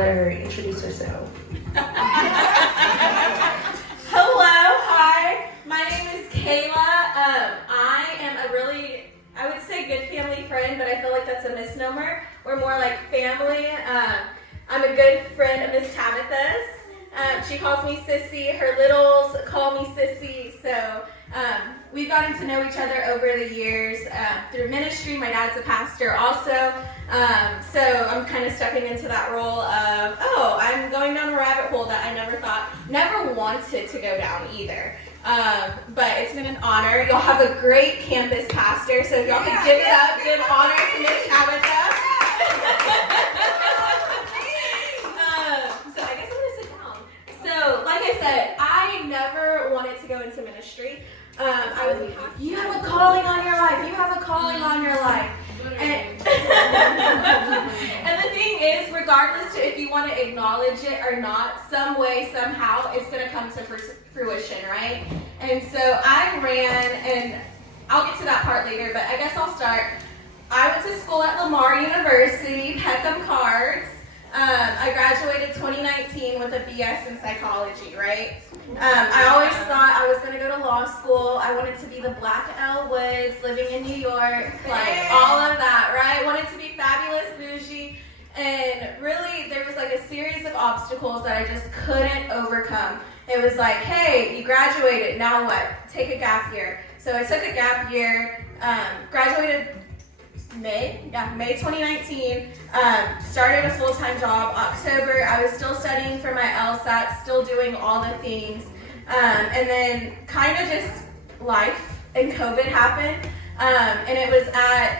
let her introduce herself. Hello, hi. My name is Kayla. I am a really, I would say good family friend, but I feel like that's a misnomer. We're more like family. I'm a good friend of Miss Tabitha's. She calls me Sissy. Her littles call me Sissy. So we've gotten to know each other over the years through ministry. My dad's a pastor also. So I'm kind of stepping into that role of, I'm going down a rabbit hole that I never wanted to go down either. But it's been an honor. Y'all have a great campus pastor. So if y'all could give it up, give honor to Miss Tabitha. So I guess I'm going to sit down. So like I said, I never wanted to go into ministry. You have a calling on your life. You have a calling on your life. And the thing is, regardless to if you want to acknowledge it or not, some way, somehow, it's going to come to fruition, right? And so I ran, and I'll get to that part later, but I guess I'll start. I went to school at Lamar University, Peckham Cards. I graduated 2019 with a BS in psychology, right? I always thought I was going to go to law school. I wanted to be the Black Elle Woods, living in New York, like all of that, right? I wanted to be fabulous, bougie, and really there was like a series of obstacles that I just couldn't overcome. It was like, hey, you graduated, now what? Take a gap year. So I took a gap year, graduated May 2019, started a full-time job. October, I was still studying for my LSAT, still doing all the things, and then kind of just life and COVID happened, and it was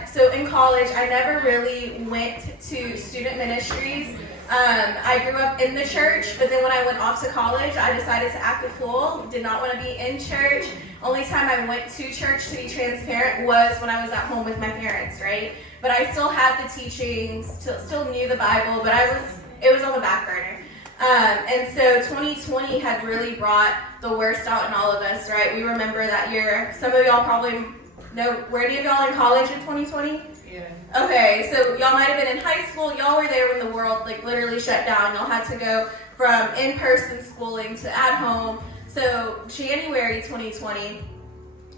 so in college, I never really went to student ministries. I grew up in the church, but then when I went off to college, I decided to act a fool, did not want to be in church. Only time I went to church, to be transparent, was when I was at home with my parents, right? But I still had the teachings, still knew the Bible, but it was on the back burner. And so 2020 had really brought the worst out in all of us, right? We remember that year. Some of y'all probably know, were any of y'all in college in 2020? Yeah. Okay, so y'all might have been in high school. Y'all were there when the world like literally shut down. Y'all had to go from in-person schooling to at home. So January 2020,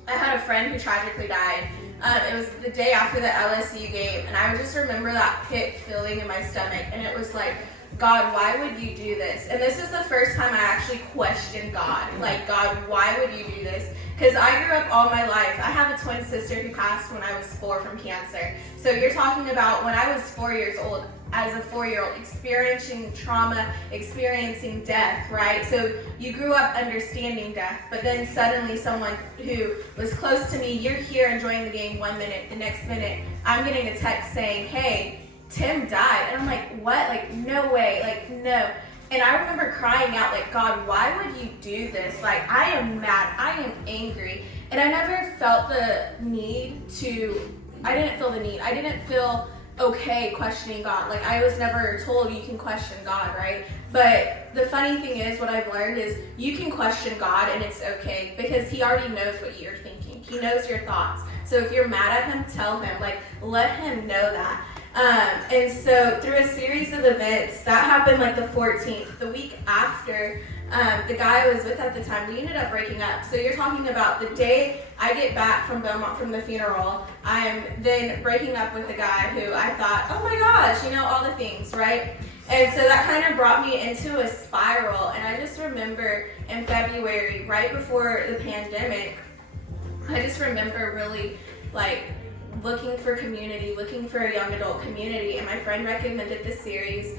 I had a friend who tragically died. It was the day after the LSU game, and I just remember that pit feeling in my stomach, and it was like, God, why would you do this? And this is the first time I actually questioned God. Like, God, why would you do this? Because I grew up all my life. I have a twin sister who passed when I was 4 from cancer. So you're talking about when I was 4 years old, as a 4-year-old, experiencing trauma, experiencing death, right? So you grew up understanding death, but then suddenly someone who was close to me, you're here enjoying the game 1 minute, the next minute, I'm getting a text saying, hey, Tim died. And I'm like, what? Like, no way. Like, no. And I remember crying out, like, God, why would you do this? Like, I am mad. I am angry. And I never felt the need I didn't feel okay questioning God. Like, I was never told you can question God, right? But the funny thing is, what I've learned is you can question God and it's okay because he already knows what you're thinking. He knows your thoughts. So if you're mad at him, tell him. Like, let him know that. And so through a series of events, that happened like the 14th, the week after, the guy I was with at the time, we ended up breaking up. So you're talking about the day I get back from Beaumont from the funeral, I'm then breaking up with the guy who I thought, oh my gosh, all the things, right? And so that kind of brought me into a spiral. And I just remember in February, right before the pandemic, I just remember really like looking for community, looking for a young adult community, and my friend recommended this series.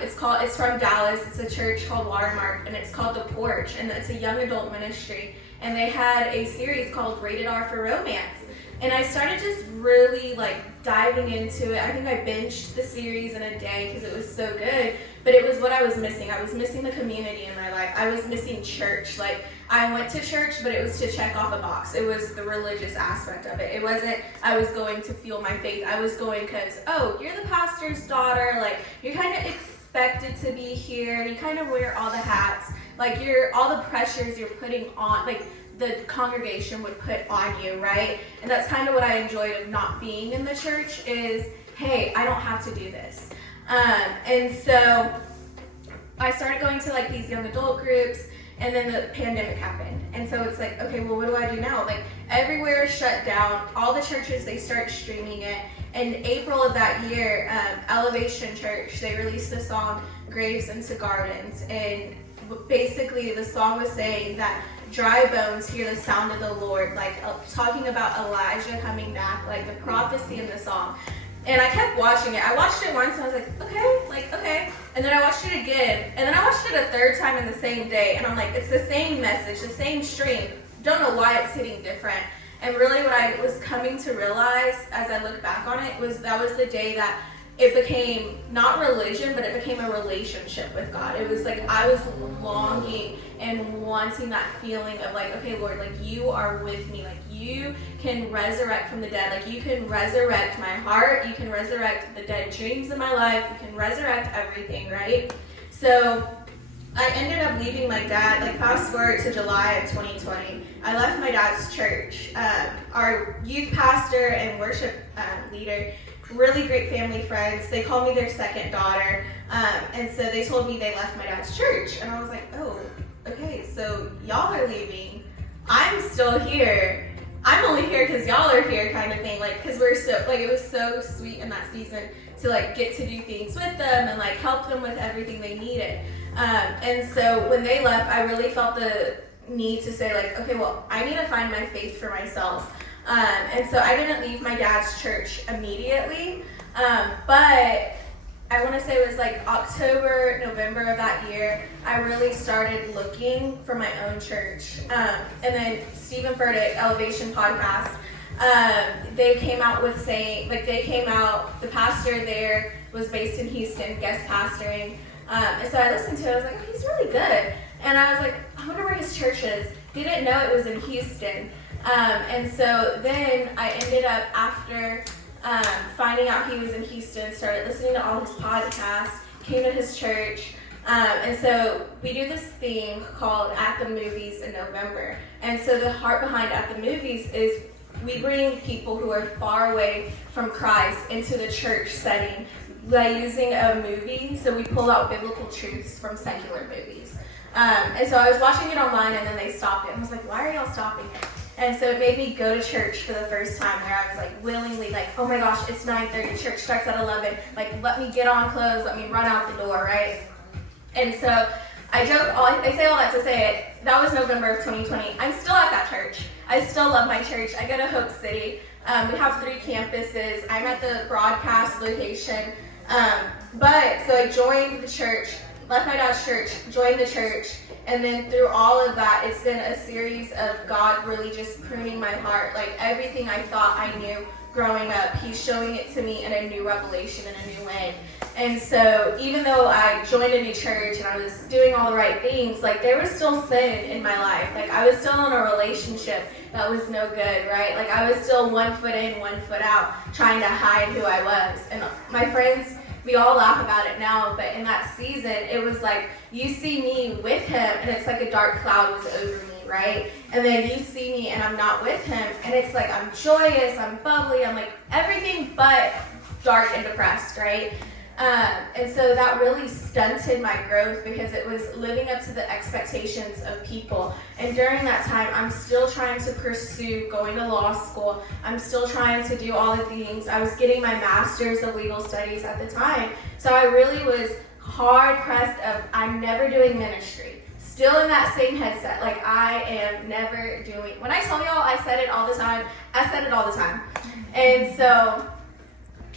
It's from Dallas. It's a church called Watermark, and it's called The Porch, and it's a young adult ministry. And they had a series called Rated R for Romance. And I started just really like diving into it. I think I binged the series in a day because it was so good, but it was what I was missing. I was missing the community in my life. I was missing church. Like, I went to church, but it was to check off a box. It was the religious aspect of it. It wasn't, I was going to feel my faith. I was going because, oh, you're the pastor's daughter. Like, you're kind of expected to be here. You kind of wear all the hats. Like, all the pressures you're putting on, like, the congregation would put on you, right? And that's kind of what I enjoyed of not being in the church is, hey, I don't have to do this. And so I started going to like these young adult groups, and then the pandemic happened. And so it's like, okay, well, what do I do now? Like, everywhere is shut down. All the churches, they start streaming it. In April of that year, Elevation Church, they released the song Graves into Gardens. And basically the song was saying that dry bones hear the sound of the Lord, like talking about Elijah coming back, like the prophecy in the song. And I kept watching it. I watched it once and I was like, okay. And then I watched it again. And then I watched it a third time in the same day. And I'm like, it's the same message, the same stream. Don't know why it's hitting different. And really what I was coming to realize as I look back on it was that was the day that it became not religion, but it became a relationship with God. It was like I was longing and wanting that feeling of like, okay, Lord, like you are with me. Like you can resurrect from the dead. Like you can resurrect my heart. You can resurrect the dead dreams in my life. You can resurrect everything, right? So I ended up leaving my dad, like fast forward to July of 2020. I left my dad's church. Our youth pastor and worship leader, really great family friends. They called me their second daughter. And so they told me they left my dad's church. And I was like, oh, okay, so y'all are leaving. I'm still here. I'm only here because y'all are here kind of thing. Like, because we're so, like, it was so sweet in that season to like get to do things with them and like help them with everything they needed. And so when they left, I really felt the need to say like, okay, well, I need to find my faith for myself. And so I didn't leave my dad's church immediately, but I want to say it was like October, November of that year, I really started looking for my own church. And then Stephen Furtick, Elevation Podcast, they came out with saying, like the pastor there was based in Houston, guest pastoring. And so I listened to it, I was like, oh, he's really good. And I was like, I wonder where his church is. Didn't know it was in Houston. And so then I ended up, after finding out he was in Houston, started listening to all his podcasts, came to his church. And so we do this thing called At the Movies in November. And so the heart behind At the Movies is we bring people who are far away from Christ into the church setting by using a movie. So we pull out biblical truths from secular movies. And so I was watching it online and then they stopped it. I was like, why are y'all stopping it? And so it made me go to church for the first time, where I was like willingly like, oh my gosh, it's 9:30, church starts at 11. Like, let me get on clothes, let me run out the door, right? And so I say all that to say it. That was November of 2020. I'm still at that church. I still love my church. I go to Hope City. We have 3 campuses. I'm at the broadcast location. But so I joined the church, left my dad's church, joined the church, and then through all of that, it's been a series of God really just pruning my heart. Like everything I thought I knew growing up, he's showing it to me in a new revelation, in a new way. And so even though I joined a new church and I was doing all the right things, like there was still sin in my life. Like I was still in a relationship that was no good, right? Like I was still 1 foot in, 1 foot out, trying to hide who I was. And my friends, we all laugh about it now, but in that season, it was like you see me with him and it's like a dark cloud was over me, right? And then you see me and I'm not with him and it's like I'm joyous, I'm bubbly, I'm like everything but dark and depressed, right? And so that really stunted my growth because it was living up to the expectations of people. And during that time, I'm still trying to pursue going to law school. I'm still trying to do all the things. I was getting my master's of legal studies at the time. So I really was hard pressed of I'm never doing ministry. Still in that same headset, like I am never doing. When I tell y'all I said it all the time, I said it all the time. And so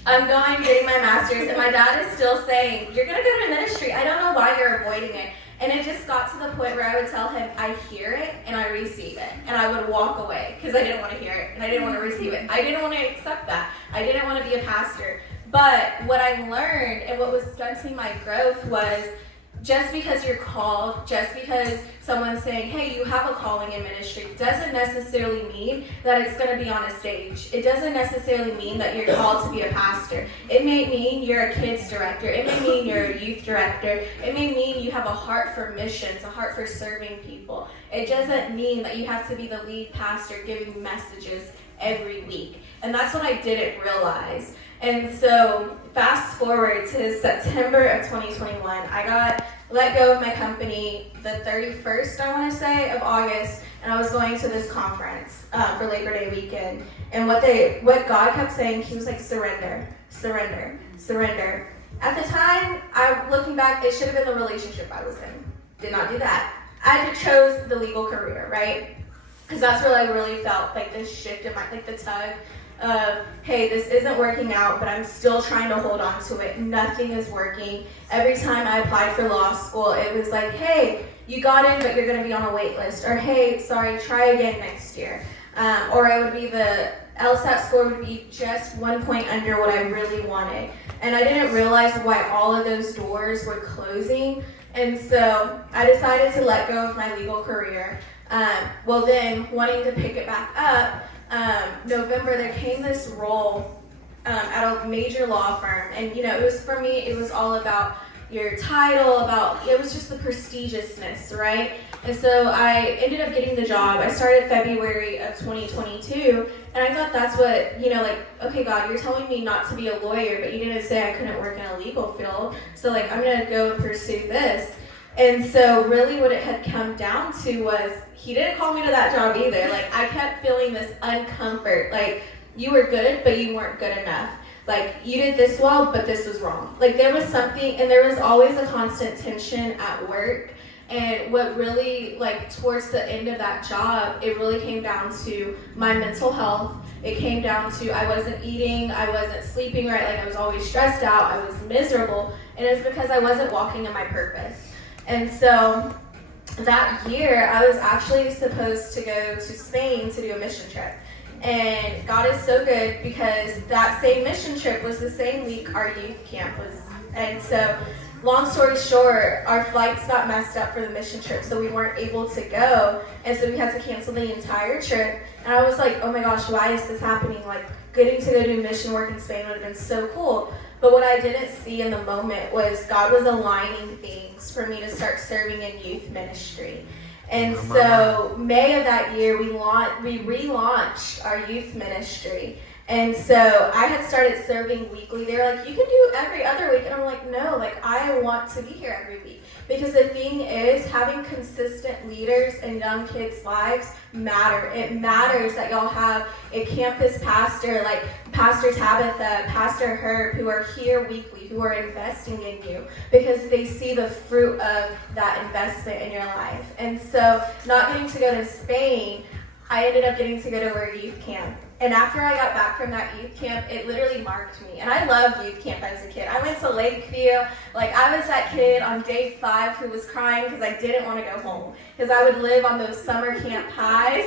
I'm getting my master's, and my dad is still saying, you're going to go to ministry. I don't know why you're avoiding it. And it just got to the point where I would tell him, I hear it and I receive it. And I would walk away because I didn't want to hear it and I didn't want to receive it. I didn't want to accept that. I didn't want to be a pastor. But what I learned and what was stunting my growth was just because you're called, just because someone's saying, hey, you have a calling in ministry, doesn't necessarily mean that it's going to be on a stage. It doesn't necessarily mean that you're called to be a pastor. It may mean you're a kids director. It may mean you're a youth director. It may mean you have a heart for missions, a heart for serving people. It doesn't mean that you have to be the lead pastor giving messages every week. And that's what I didn't realize. And so fast forward to September of 2021, I got let go of my company the 31st, I want to say, of August, and I was going to this conference for Labor Day weekend. And what God kept saying, he was like, surrender, surrender, surrender. At the time, looking back, it should have been the relationship I was in. Did not do that. I chose the legal career, right? Because that's where I really felt like this shift in my, like the tug of, hey, this isn't working out, but I'm still trying to hold on to it. Nothing is working. Every time I applied for law school, it was like, hey, you got in, but you're going to be on a wait list. Or, hey, sorry, try again next year. Or it would be the LSAT score would be just 1 point under what I really wanted. And I didn't realize why all of those doors were closing. And so I decided to let go of my legal career. Well, then, wanting to pick it back up, November, there came this role at a major law firm. And, it was, for me, it was all about your title, it was just the prestigiousness, right? And so I ended up getting the job. I started February of 2022, and I thought that's what, okay, God, you're telling me not to be a lawyer, but you didn't say I couldn't work in a legal field. So, I'm going to go and pursue this. And so really what it had come down to was he didn't call me to that job either. I kept feeling this uncomfort. You were good, but you weren't good enough. You did this well, but this was wrong. There was something, and there was always a constant tension at work. And what really, towards the end of that job, it really came down to my mental health. It came down to I wasn't eating, I wasn't sleeping right, I was always stressed out, I was miserable. And it's because I wasn't walking in my purpose. And so that year, I was actually supposed to go to Spain to do a mission trip. And God is so good because that same mission trip was the same week our youth camp was. And so, long story short, our flights got messed up for the mission trip, so we weren't able to go. And so we had to cancel the entire trip. And I was like, oh my gosh, why is this happening? Getting to go do mission work in Spain would have been so cool. But what I didn't see in the moment was God was aligning things for me to start serving in youth ministry. And so May of that year, we relaunched our youth ministry. And so I had started serving weekly. They were like, you can do every other week. And I'm like, no, I want to be here every week. Because the thing is, having consistent leaders in young kids' lives matter. It matters that y'all have a campus pastor like Pastor Tabitha, Pastor Herb, who are here weekly, who are investing in you because they see the fruit of that investment in your life. And so not getting to go to Spain, I ended up getting to go to our youth camp. And after I got back from that youth camp, it literally marked me. And I loved youth camp as a kid. I went to Lakeview. I was that kid on day 5 who was crying because I didn't want to go home. Because I would live on those summer camp highs.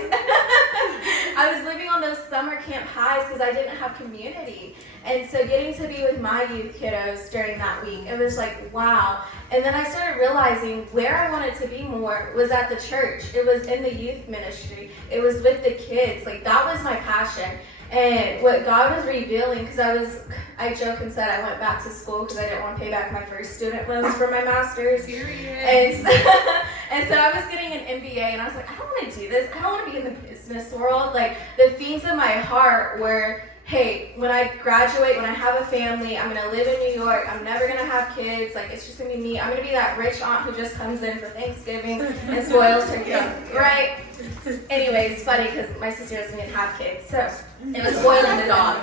I was living on those summer camp highs because I didn't have community. And so getting to be with my youth kiddos during that week, it was like, wow. And then I started realizing where I wanted to be more was at the church. It was in the youth ministry. It was with the kids. That was my passion. And what God was revealing, because I joke and said I went back to school because I didn't want to pay back my first student loans for my master's. And so I was getting an MBA, and I was like, I don't want to do this. I don't want to be in the business world. The things in my heart were, hey, when I graduate, when I have a family, I'm going to live in New York. I'm never going to have kids. It's just going to be me. I'm going to be that rich aunt who just comes in for Thanksgiving and spoils her kids, right? Anyway, it's funny because my sister doesn't even have kids, so it was spoiling the dog.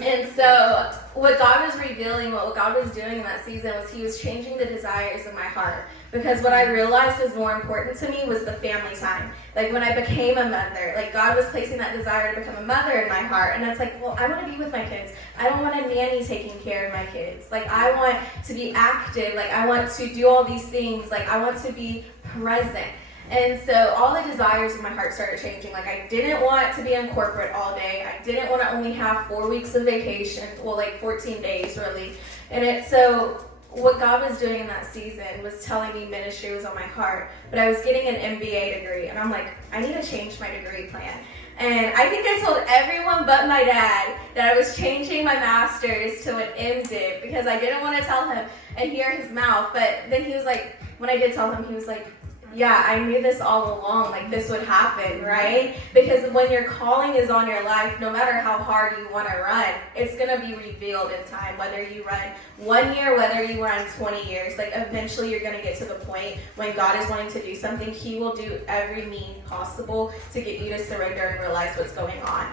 And so what God was revealing, what God was doing in that season was he was changing the desires of my heart. Because what I realized was more important to me was the family time. When I became a mother, God was placing that desire to become a mother in my heart. And it's well, I want to be with my kids. I don't want a nanny taking care of my kids. I want to be active. I want to do all these things. I want to be present. And so all the desires of my heart started changing. I didn't want to be in corporate all day. I didn't want to only have 4 weeks of vacation. Well, 14 days really. And so what God was doing in that season was telling me ministry was on my heart. But I was getting an MBA degree. And I'm like, I need to change my degree plan. And I think I told everyone but my dad that I was changing my master's to an MDiv because I didn't want to tell him and hear his mouth. But then he was like, when I did tell him, he was like, yeah, I knew this all along, like this would happen, right? Because when your calling is on your life, no matter how hard you want to run, it's going to be revealed in time. Whether you run 1 year, whether you run 20 years, like eventually you're going to get to the point when God is wanting to do something, he will do every means possible to get you to surrender and realize what's going on.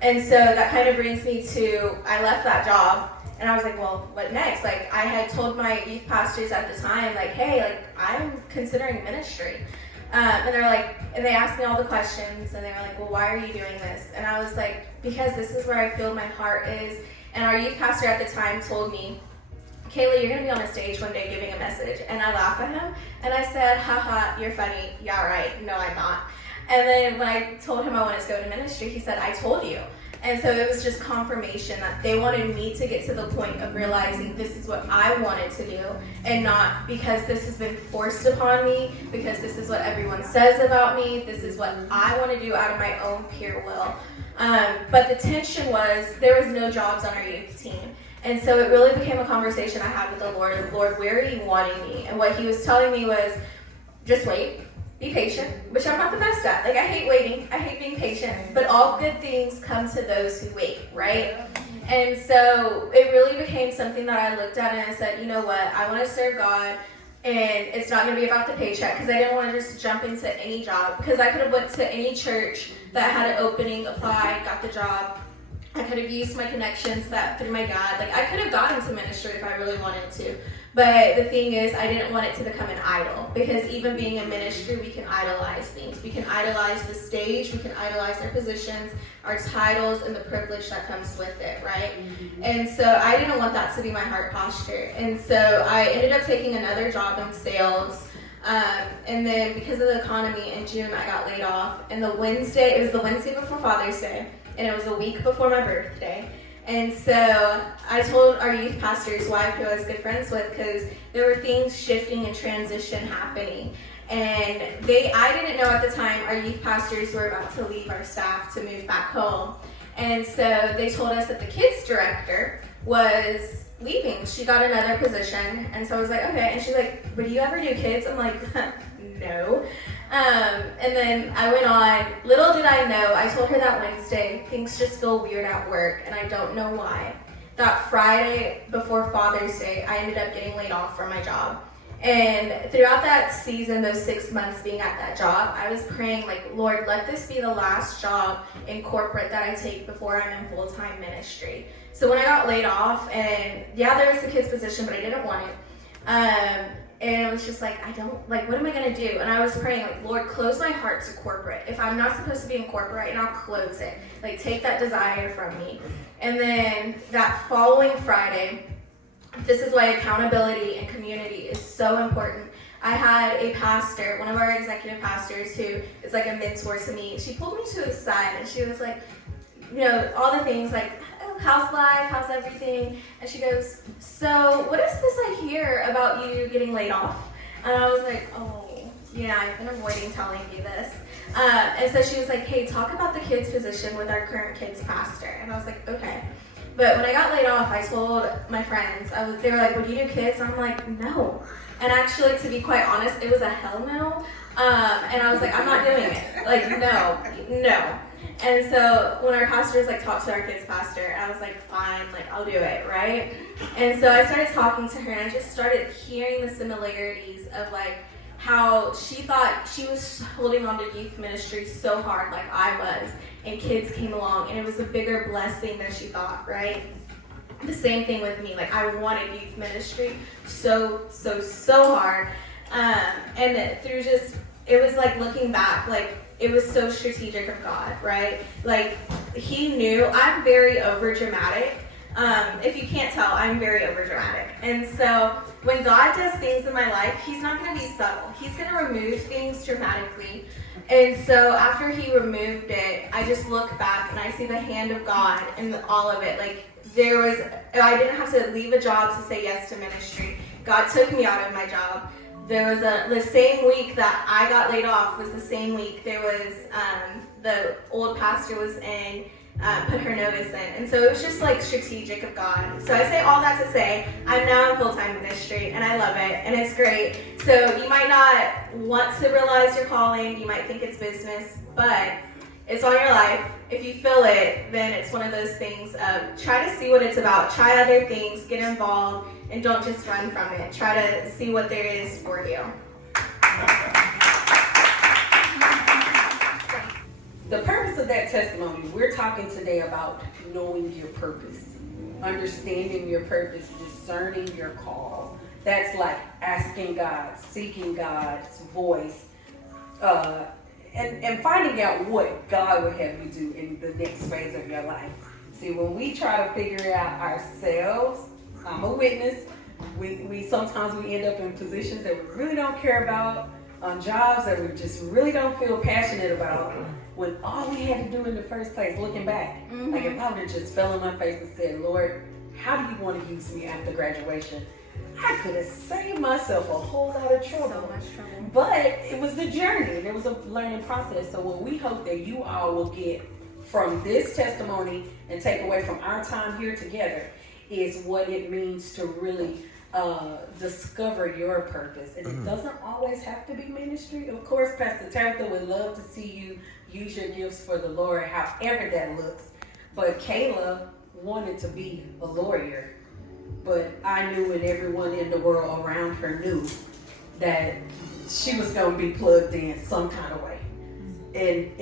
And so that kind of brings me to, I left that job. And I was like, well, what next? Like, I had told my youth pastors at the time, like, hey, like, I'm considering ministry. And they're like, and they asked me all the questions, and they were like, well, why are you doing this? And I was like, because this is where I feel my heart is. And our youth pastor at the time told me, Kayla, you're going to be on a stage one day giving a message. And I laughed at him, and I said, haha, you're funny. Yeah, right. No, I'm not. And then when I told him I wanted to go to ministry, he said, I told you. And so it was just confirmation that they wanted me to get to the point of realizing this is what I wanted to do, and not because this has been forced upon me, because this is what everyone says about me, this is what I want to do out of my own pure will. But the tension was, there was no jobs on our youth team. And so it really became a conversation I had with the Lord. Lord, where are you wanting me? And what he was telling me was, just wait. Be patient, which I'm not the best at. Like, I hate waiting. I hate being patient. But all good things come to those who wait, right? And so it really became something that I looked at and I said, you know what? I want to serve God, and it's not going to be about the paycheck, because I didn't want to just jump into any job, because I could have went to any church that had an opening, applied, got the job. I could have used my connections that through my God. Like, I could have gotten to ministry if I really wanted to. But the thing is, I didn't want it to become an idol, because even being in ministry, we can idolize things. We can idolize the stage, we can idolize our positions, our titles, and the privilege that comes with it, right? Mm-hmm. And so I didn't want that to be my heart posture. And so I ended up taking another job in sales. And then because of the economy, in June, I got laid off. And it was the Wednesday before Father's Day, and it was a week before my birthday. And so I told our youth pastor's wife, who I was good friends with, because there were things shifting and transition happening. And I didn't know at the time our youth pastors were about to leave our staff to move back home. And so they told us that the kids director was leaving. She got another position. And so I was like, okay. And she's like, would you ever do kids? I'm like, no. And then I went on. Little did I know, I told her that Wednesday, things just feel weird at work, and I don't know why. That Friday before Father's Day, I ended up getting laid off from my job. And throughout that season, those 6 months being at that job, I was praying, like, Lord, let this be the last job in corporate that I take before I'm in full-time ministry. So when I got laid off, and yeah, there was the kids position, but I didn't want it. And it was just like, what am I going to do? And I was praying, like, Lord, close my heart to corporate. If I'm not supposed to be in corporate right now, close it. Like, take that desire from me. And then that following Friday, this is why accountability and community is so important. I had a pastor, one of our executive pastors, who is like a mentor to me. She pulled me to the side, and she was like, you know, all the things like, how's life, how's everything? And she goes, so what is this I hear about you getting laid off? And I was like, oh, yeah, I've been avoiding telling you this. And so she was like, hey, talk about the kids position with our current kids pastor. And I was like, okay. But when I got laid off, I told my friends, they were like, would you do kids? And I'm like, no. And actually, to be quite honest, it was a hell no. And I was like, I'm not doing it. Like, no. And so when our pastors like talked to our kids pastor, I was like, fine, like I'll do it, right? And so I started talking to her, and I just started hearing the similarities of like how she thought she was holding on to youth ministry so hard like I was, and kids came along, and it was a bigger blessing than she thought, right? The same thing with me, like I wanted youth ministry so hard. And through just, it was like looking back, like it was so strategic of God, right? Like he knew I'm very over dramatic. If you can't tell, I'm very over dramatic. And so when God does things in my life, he's not going to be subtle. He's going to remove things dramatically. And so after he removed it, I just look back and I see the hand of God in all of it. Like I didn't have to leave a job to say yes to ministry. God took me out of my job. There was the same week that I got laid off was the same week there was the old pastor was in put her notice in. And so it was just like strategic of God. So I say all that to say, I'm now in full-time ministry and I love it and it's great. So you might not want to realize your calling, you might think it's business, but it's on your life. If you feel it, then it's one of those things of try to see what it's about, try other things, get involved, and don't just run from it. Try to see what there is for you. The purpose of that testimony, we're talking today about knowing your purpose, understanding your purpose, discerning your call. That's like asking God, seeking God's voice, and finding out what God would have you do in the next phase of your life. See, when we try to figure it out ourselves, I'm a witness, we sometimes we end up in positions that we really don't care about, on jobs that we just really don't feel passionate about, when all we had to do in the first place, looking back, like if I would have just fell on my face and said, Lord, how do you want to use me after graduation? I could have saved myself a whole lot of trouble. So much trouble. But it was the journey. There was a learning process. So what we hope that you all will get from this testimony and take away from our time here together is what it means to really discover your purpose. And it doesn't always have to be ministry. Of course, Pastor Tabitha would love to see you use your gifts for the Lord, however that looks. But Kayla wanted to be a lawyer. But I knew, and everyone in the world around her knew, that she was going to be plugged in some kind of way in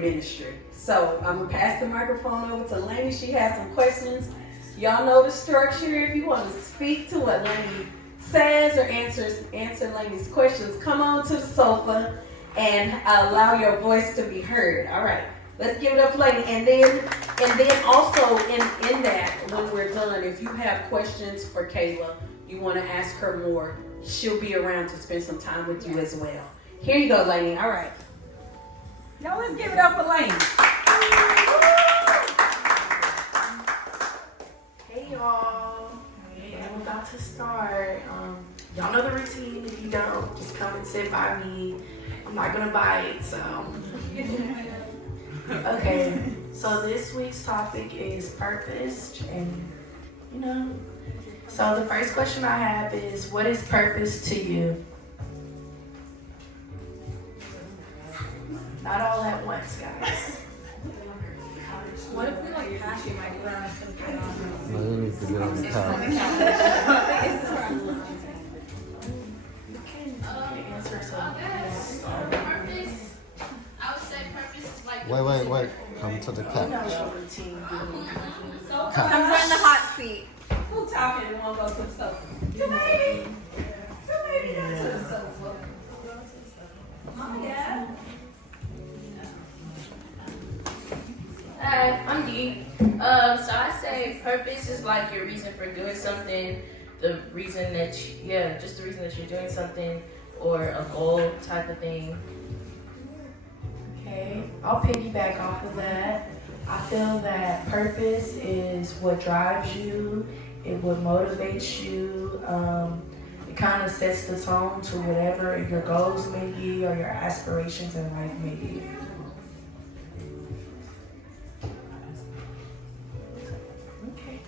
ministry. So I'm going to pass the microphone over to Lainey. She has some questions. Y'all know the structure. If you want to speak to what Lainey says or answer Lainey's questions, come on to the sofa and allow your voice to be heard. All right, let's give it up for Lainey. And then also in that, when we're done, if you have questions for Kayla, you want to ask her more, she'll be around to spend some time with you as well. Here you go, Lainey. All right. Y'all, let's give it up for Lainey. Hey y'all, I'm about to start. Y'all know the routine. If you don't, just come and sit by me. I'm not gonna bite, so. Okay, so this week's topic is purpose, and so the first question I have is, what is purpose to you? Not all at once, guys. What if we like pass you mic around and put it on? I need to get on the couch. You can answer some. Purpose, I would say purpose is like. Wait. Come to the You know couch. your routine. Come run the hot seat. Who's talking and won't go to the sofa? The lady. The lady go to the sofa. Yeah. Hi, I'm Dee. So I say purpose is like your reason for doing something, the reason that just the reason that you're doing something, or a goal type of thing. Okay, I'll piggyback off of that. I feel that purpose is what drives you, it what motivates you. It kind of sets the tone to whatever your goals may be or your aspirations in life may be. Okay.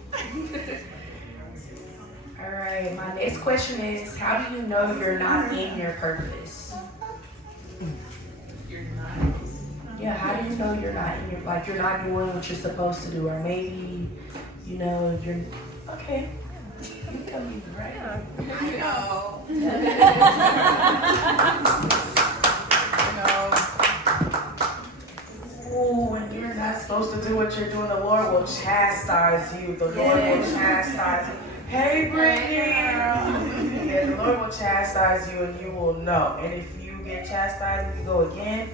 All right, my next question is, how do you know you're not in your purpose? Yeah, how do you know you're not in your, like you're not doing what you're supposed to do, or maybe, you're, okay. You can be right. I know. Ooh, when you're not supposed to do what you're doing, the Lord will chastise you. The Lord will chastise you. Hey, Brittany. Yeah, the Lord will chastise you, and you will know. And if you get chastised and you go again,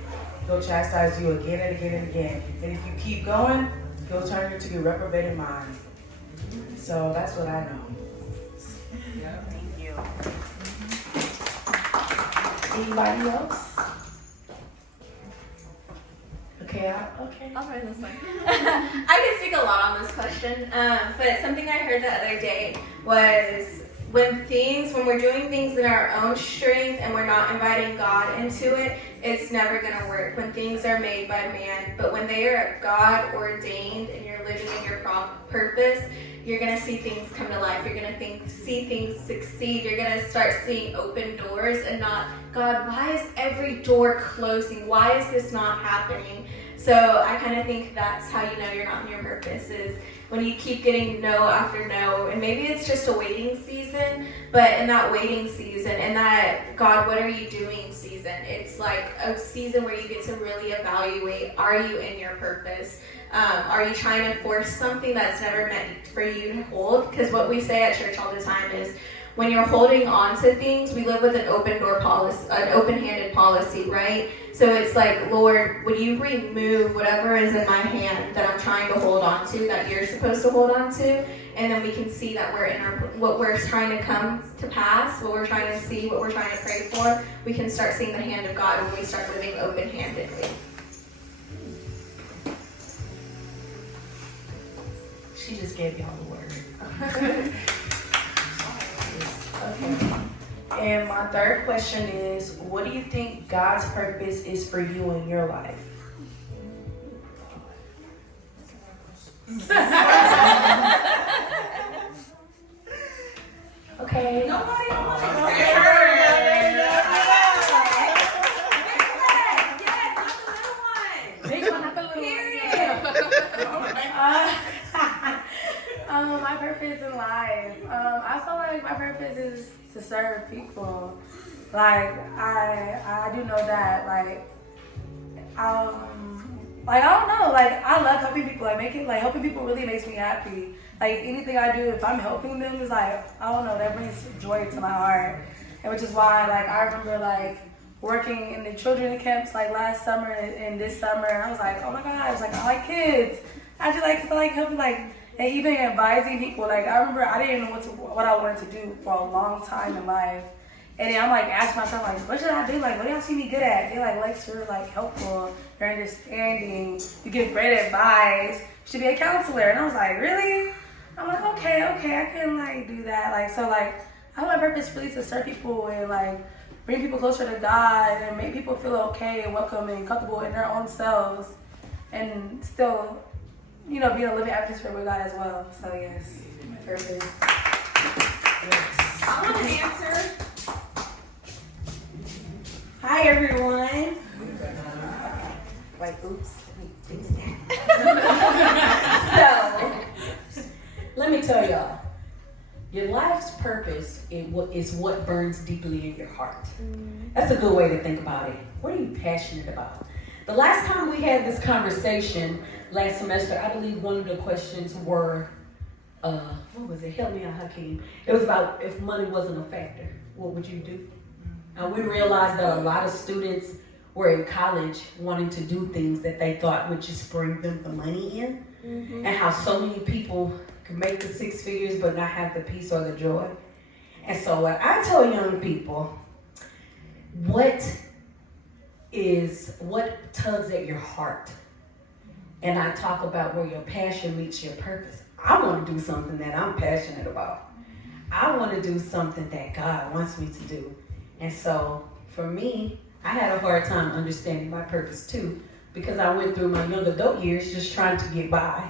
He'll chastise you again and again and again. And if you keep going, He'll turn you to your reprobated mind. So that's what I know. Thank you. Anybody else? Okay, okay. I'll try this one. I can speak a lot on this question, but something I heard the other day was when we're doing things in our own strength and we're not inviting God into it, it's never going to work. When things are made by man, but when they are God ordained and you're living in your purpose, you're going to see things come to life. You're going to see things succeed. You're going to start seeing open doors and not, God, why is every door closing? Why is this not happening? So I kind of think that's how you know you're not in your purpose, is when you keep getting no after no. And maybe it's just a waiting season, but in that waiting season, and that God, what are you doing season, it's like a season where you get to really evaluate, are you in your purpose? Are you trying to force something that's never meant for you to hold? Because what we say at church all the time is, when you're holding on to things, we live with an open door policy, an open-handed policy, right? So it's like, Lord, would you remove whatever is in my hand that I'm trying to hold on to, that you're supposed to hold on to? And then we can see that we're in what we're trying to come to pass, what we're trying to see, what we're trying to pray for. We can start seeing the hand of God when we start living open-handedly. She just gave y'all the word. Okay. And my third question is, what do you think God's purpose is for you in your life? Okay. Nobody wants to My purpose in life. I feel like my purpose is to serve people. Like I do know that. Like I don't know. Like I love helping people. Helping people really makes me happy. Like anything I do, if I'm helping them, is like, I don't know, that brings joy to my heart. And which is why, like, I remember like working in the children camps like last summer and this summer. I was like, oh my gosh, like I like kids. I like helping, like, and even advising people. Like I remember I didn't know what I wanted to do for a long time in life. And then I'm like asking myself, like, what should I do? Like, what do y'all see me good at? They like you're like helpful, you're understanding, you give great advice, you should be a counselor. And I was like, really? I'm like, okay, I can like do that. Like, so like I have my purpose really to serve people and like bring people closer to God and make people feel okay and welcome and comfortable in their own selves and still, you know, be in a living atmosphere with God as well. So yes, my purpose. I want to answer. Hi, everyone. Like, oops, let me fix that. So, let me tell y'all, your life's purpose is what burns deeply in your heart. That's a good way to think about it. What are you passionate about? The last time we had this conversation last semester, I believe one of the questions were, what was it? Help me out, Hakeem. It was about if money wasn't a factor, what would you do? And we realized that a lot of students were in college wanting to do things that they thought would just bring them the money in, and how so many people could make the six figures but not have the peace or the joy. And so what I tell young people, what tugs at your heart? And I talk about where your passion meets your purpose. I want to do something that I'm passionate about. I want to do something that God wants me to do. And so for me, I had a hard time understanding my purpose too, because I went through my young adult years just trying to get by.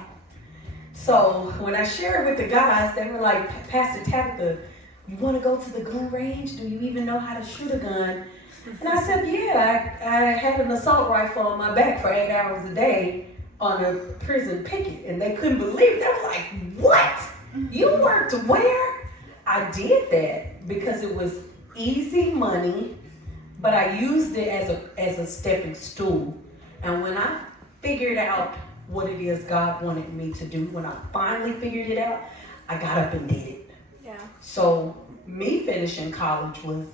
So when I shared with the guys, they were like, Pastor Tabitha, you want to go to the gun range? Do you even know how to shoot a gun? And I said, yeah, I had an assault rifle on my back for 8 hours a day on a prison picket. And they couldn't believe it. They were like, what? You worked where? I did that because it was easy money, but I used it as a stepping stool. And when I figured out what it is God wanted me to do, when I finally figured it out, I got up and did it. Yeah. So me finishing college was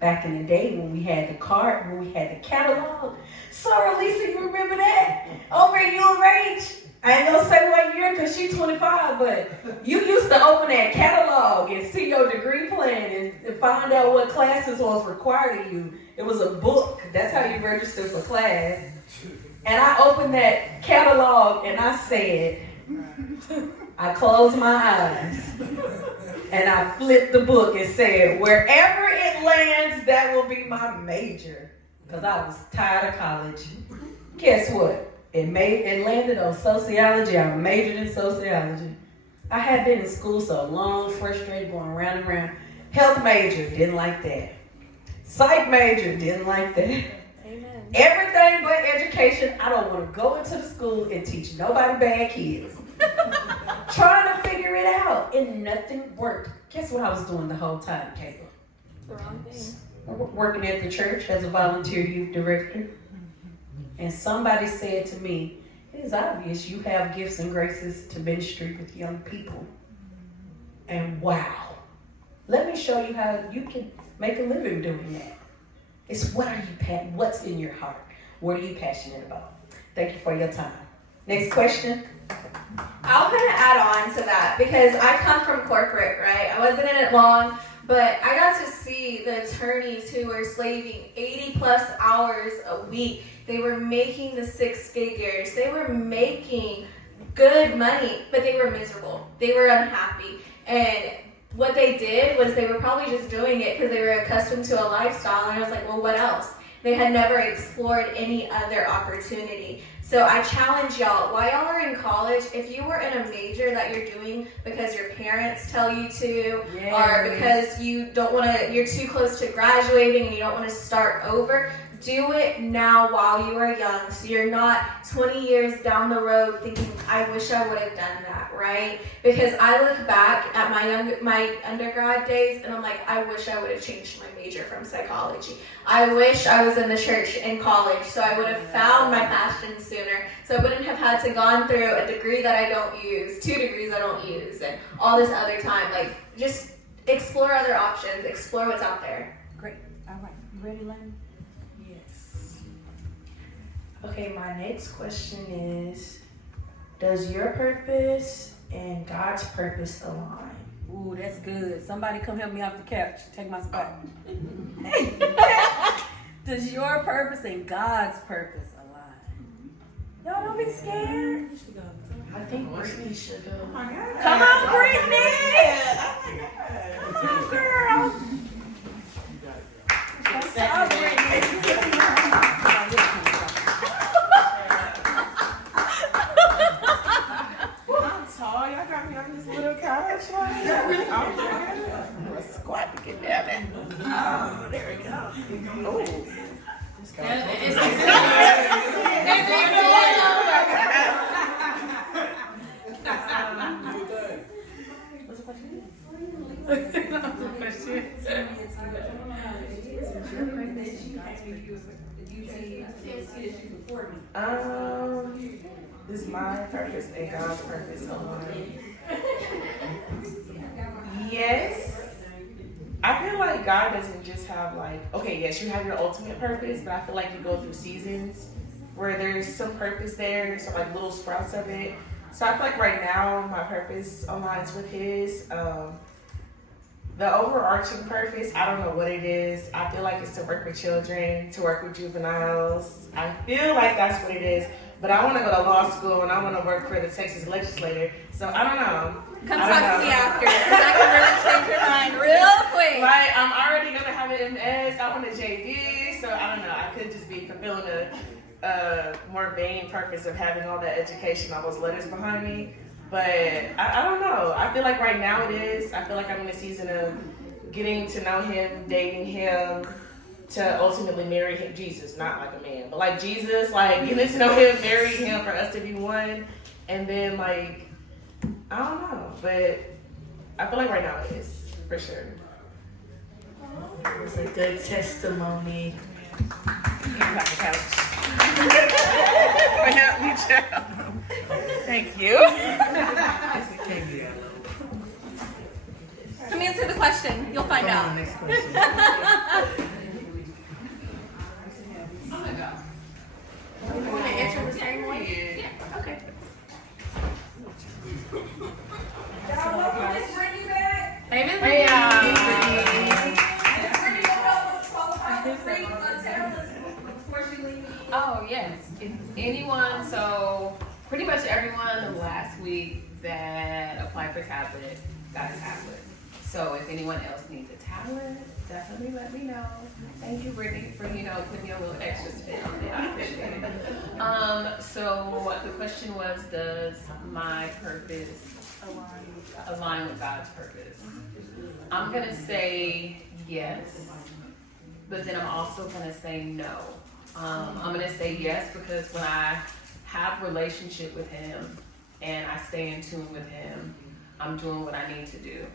back in the day when we had the card, when we had the catalog. Sorry, Lisa, you remember that? Over at UNH. I ain't gonna say what year because she's 25, but you used to open that catalog and see your degree plan and find out what classes was required of you. It was a book. That's how you register for class. And I opened that catalog and I said, I closed my eyes and I flipped the book and said, wherever it lands, that will be my major. Because I was tired of college. Guess what? It landed on sociology. I majored in sociology. I had been in school so long, frustrated, going round and round. Health major, didn't like that. Psych major, didn't like that. Amen. Everything but education. I don't want to go into the school and teach nobody bad kids. Trying to figure it out, and nothing worked. Guess what I was doing the whole time, Kayla? The wrong thing. Working at the church as a volunteer youth director. And somebody said to me, it is obvious you have gifts and graces to ministry with young people. And wow, let me show you how you can make a living doing that. It's what's in your heart? What are you passionate about? Thank you for your time. Next question. I'll kind of add on to that because I come from corporate, right? I wasn't in it long, but I got to see the attorneys who were slaving 80 plus hours a week. They were making the six figures. They were making good money, but they were miserable. They were unhappy. And what they did was they were probably just doing it because they were accustomed to a lifestyle. And I was like, well, what else? They had never explored any other opportunity. So I challenge y'all, while y'all are in college, if you were in a major that you're doing because your parents tell you to, or because you don't want to, you're too close to graduating and you don't want to start over, do it now while you are young, so you're not 20 years down the road thinking, I wish I would have done that, right? Because I look back at my undergrad days and I'm like, I wish I would have changed my major from psychology. I wish I was in the church in college, so I would have found my passion sooner, so I wouldn't have had to gone through a degree that I don't use, 2 degrees I don't use, and all this other time. Like, just explore other options, explore what's out there. Great. All right. You ready, Lane? Yes. Okay, my next question is, does your purpose and God's purpose align? Ooh, that's good. Somebody come help me off the couch. Take my spot. Does your purpose and God's purpose align? Y'all don't be scared. I think Brittany should go. Come on, Brittany! Come on, girl. What's up, Brittany? I'm tall. Y'all got me on this little couch. I'm gonna squat to get down there. Oh, there we go. Oh. What's the question? Is my purpose and God's purpose align? Yes. I feel like God doesn't just have like, okay, yes, you have your ultimate purpose, but I feel like you go through seasons where there's some purpose there, some like little sprouts of it. So I feel like right now my purpose aligns with His. The overarching purpose, I don't know what it is. I feel like it's to work with children, to work with juveniles. I feel like that's what it is. But I want to go to law school and I want to work for the Texas legislature. So I don't know. Come talk to me after, because I can really change your mind real quick. Like, I'm already going to have an MS. I want a JD. So I don't know. I could just be fulfilling a more vain purpose of having all that education, all those letters behind me. But I don't know. I feel like right now it is. I feel like I'm in a season of getting to know Him, dating Him, to ultimately marry Him, Jesus, not like a man, but like Jesus, like getting to know Him, marrying Him, for us to be one. And then like, I don't know, but I feel like right now it is, for sure. It was a good testimony. Thank you. Come answer the question. You'll find out. Next question. You want to answer the same way? Yeah. Okay. Oh, yes. If anyone, so pretty much everyone last week that applied for tablet got a tablet. So if anyone else needs a talent, definitely let me know. Thank you, Brittany, for putting a little extra spin on it. I appreciate it. So the question was, does my purpose align with God's purpose? I'm gonna say yes, but then I'm also gonna say no. I'm gonna say yes because when I have relationship with Him and I stay in tune with Him, I'm doing what I need to do.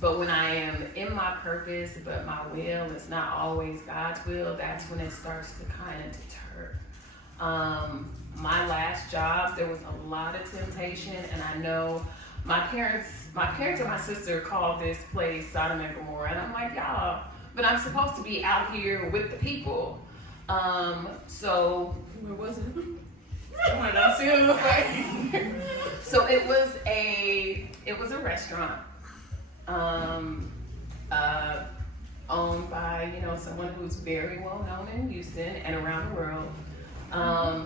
But when I am in my purpose, but my will is not always God's will, that's when it starts to kind of deter. My last job, there was a lot of temptation, and I know my parents and my sister called this place Sodom and Gomorrah, and I'm like, y'all, but I'm supposed to be out here with the people. So where was it? So it was a restaurant, owned by someone who's very well known in Houston and around the world.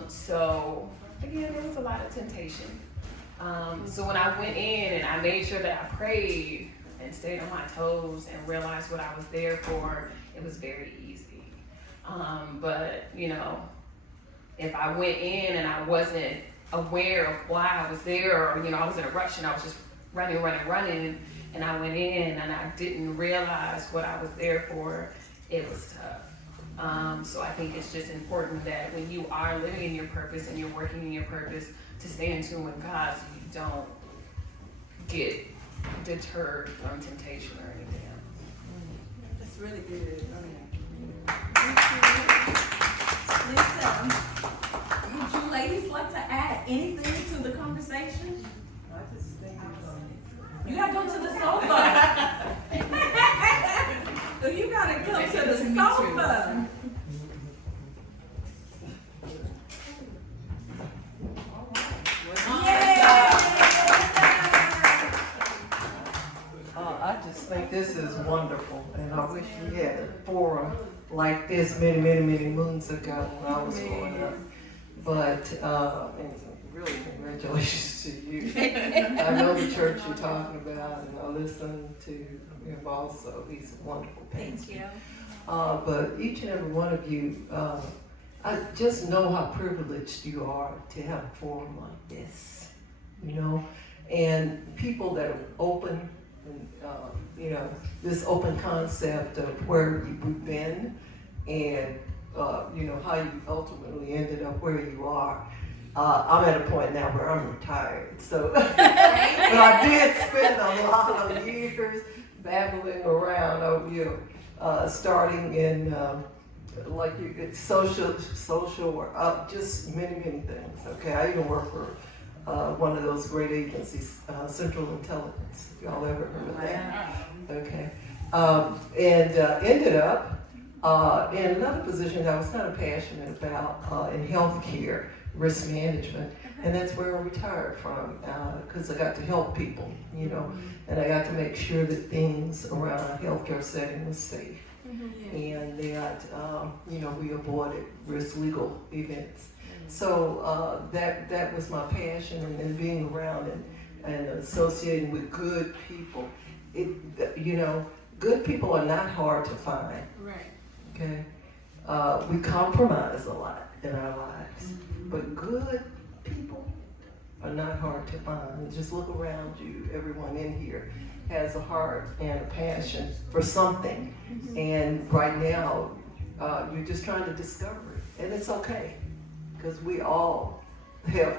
So again, there was a lot of temptation. So when I went in and I made sure that I prayed and stayed on my toes and realized what I was there for, it was very easy. But if I went in and I wasn't aware of why I was there, or I was in a rush and I was just running, and I went in and I didn't realize what I was there for, it was tough. So I think it's just important that when you are living in your purpose and you're working in your purpose, to stay in tune with God so you don't get deterred from temptation or anything else. That's really good. Listen, would you ladies like to add anything to the conversation? You gotta go to the sofa. You gotta go to the sofa. I just think this is wonderful, and I wish we had a forum like this many moons ago when I was growing up. But and really, congratulations to you. I know the church you're talking about, and I listen to him also. He's a wonderful pastor. Thank you. But each and every one of you, I just know how privileged you are to have a forum like this, and people that are open, and this open concept of where you've been and how you ultimately ended up where you are. I'm at a point now where I'm retired, so but I did spend a lot of years babbling around, starting in social or just many things. Okay, I even work for one of those great agencies, Central Intelligence. If y'all ever heard of that? Okay, and ended up in another position that I was kind of passionate about in healthcare, risk management, and that's where I retired from because I got to help people, and I got to make sure that things around a healthcare setting was safe, and that we avoided risk legal events. So that was my passion, and being around and associating with good people. Good people are not hard to find. Right. Okay, we compromise a lot in our lives, but good people are not hard to find. Just look around you. Everyone in here has a heart and a passion for something, and right now you're just trying to discover it, and it's okay, because we all have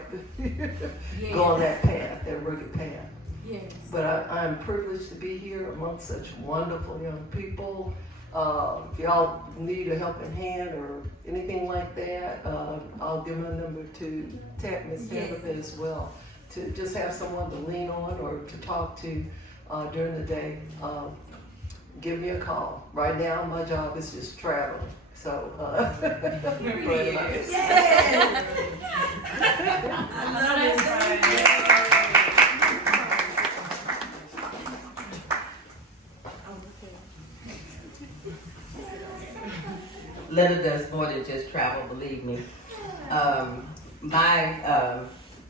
go on that path, that rugged path. Yes. But I'm privileged to be here among such wonderful young people. If y'all need a helping hand or anything like that, I'll give my number to Miss Tabitha as well, to just have someone to lean on or to talk to during the day. Give me a call. Right now, my job is just traveling. So, Yes. I love it. Linda does more than just travel, believe me. My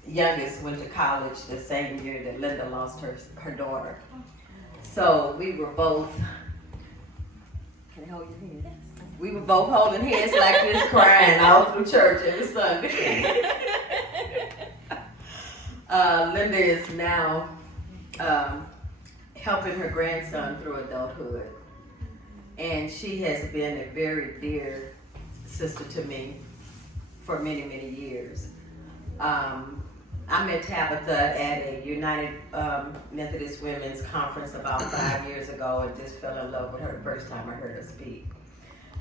youngest went to college the same year that Linda lost her daughter. So we were both, can I hold your hand? We were both holding hands like this, crying all through church every Sunday. Linda is now helping her grandson through adulthood. And she has been a very dear sister to me for many, many years. I met Tabitha at a United Methodist Women's Conference about 5 years ago and just fell in love with her the first time I heard her speak.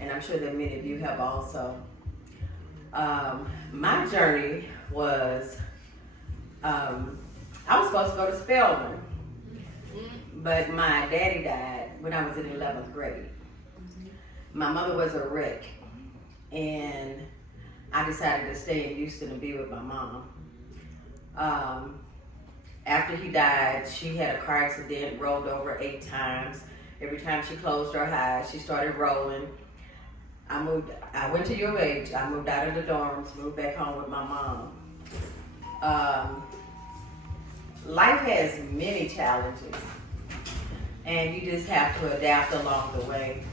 And I'm sure that many of you have also. My journey was, I was supposed to go to Spelman, but my daddy died when I was in 11th grade. My mother was a wreck, and I decided to stay in Houston and be with my mom. After he died, she had a car accident, rolled over 8 times. Every time she closed her eyes, she started rolling. I went to U of H, I moved out of the dorms, moved back home with my mom. Life has many challenges, and you just have to adapt along the way.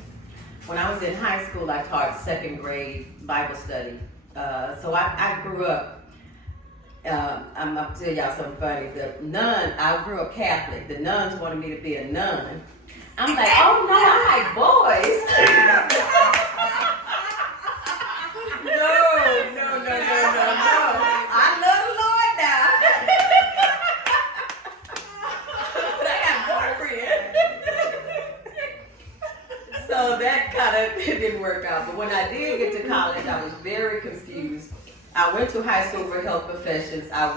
When I was in high school, I taught 2nd grade Bible study. So I grew up, I'm going to tell y'all something funny. I grew up Catholic. The nuns wanted me to be a nun. I'm like, oh no, I like boys. No. I love the Lord now. But I got a boyfriend. So that kind of didn't work out. But when I did get to college, I was very confused. I went to high school for health professions. I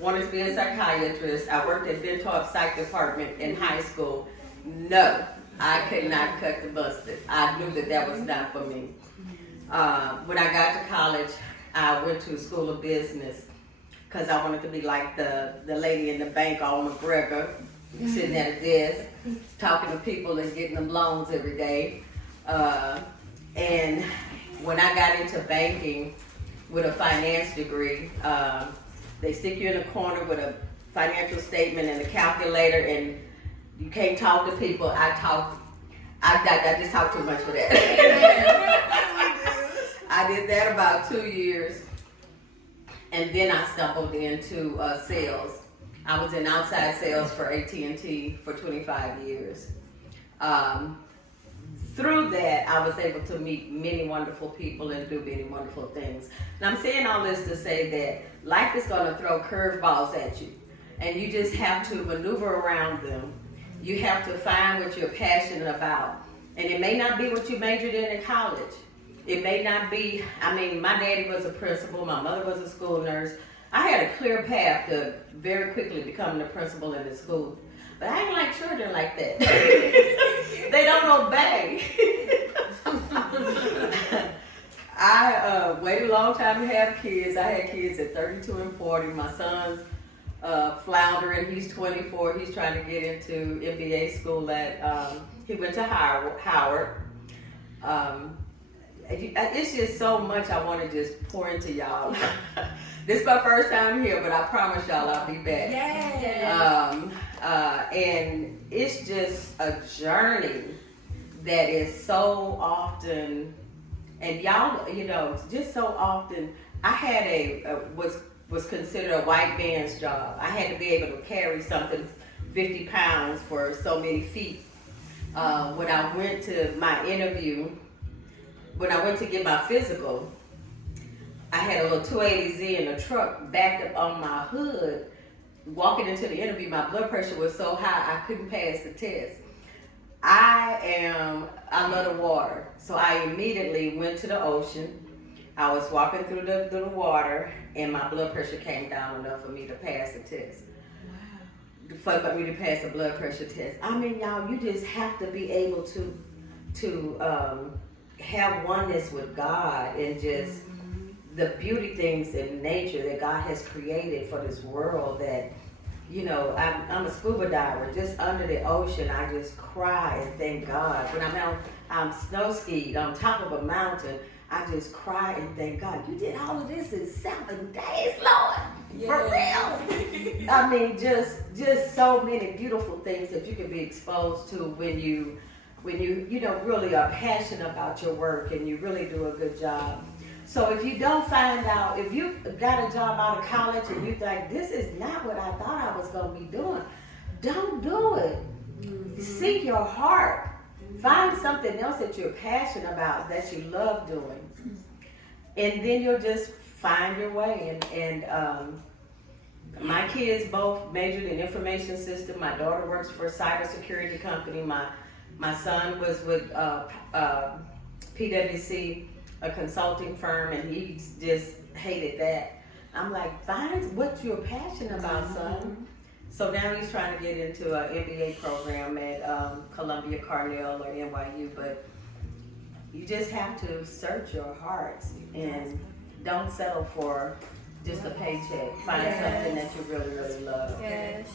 wanted to be a psychiatrist. I worked at Bentalb Psych Department in high school. No, I could not cut the mustard. I knew that was not for me. When I got to college, I went to a school of business because I wanted to be like the lady in the bank, all McGregor, sitting at a desk, talking to people and getting them loans every day. And when I got into banking with a finance degree, they stick you in a corner with a financial statement and a calculator, and you can't talk to people. I just talk too much for that. I did that about 2 years, and then I stumbled into sales. I was in outside sales for AT&T for 25 years. Through that, I was able to meet many wonderful people and do many wonderful things. And I'm saying all this to say that life is going to throw curveballs at you, and you just have to maneuver around them. You have to find what you're passionate about. And it may not be what you majored in college. It may not be, my daddy was a principal, my mother was a school nurse. I had a clear path to very quickly becoming a principal in the school. But I ain't like children like that. They don't obey. I waited a long time to have kids. I had kids at 32 and 40. My son's floundering. He's 24. He's trying to get into MBA school he went to Howard. It's just so much I want to just pour into y'all. This is my first time here, but I promise y'all I'll be back. Yes. And it's just a journey that is so often, and y'all, just so often, I had was considered a white man's job. I had to be able to carry something 50 pounds for so many feet. When I went to my interview, when I went to get my physical, I had a little 280Z in a truck backed up on my hood. Walking into the interview, my blood pressure was so high I couldn't pass the test. I love the water, so I immediately went to the ocean. I was walking through the water, and my blood pressure came down enough for me to pass the test. Wow. For me to pass the blood pressure test. Y'all, you just have to be able to have oneness with God and just the beauty things in nature that God has created for this world that, I'm a scuba diver. Just under the ocean, I just cry and thank God. When I'm snow skied on top of a mountain, I just cry and thank God, you did all of this in 7 days, Lord. For real. I mean, just so many beautiful things that you can be exposed to when you really are passionate about your work and you really do a good job. So if you don't find out, if you got a job out of college and you think, this is not what I thought I was going to be doing, don't do it. Seek your heart. Find something else that you're passionate about, that you love doing. And then you'll just find your way. And my kids both majored in information system. My daughter works for a cybersecurity company. My son was with PwC, a consulting firm, and he just hated that. I'm like, find what you're passionate about, son. So now he's trying to get into an MBA program at Columbia, Cornell, or NYU, but you just have to search your hearts and don't settle for just a paycheck. Find something that you really, really love. Yes.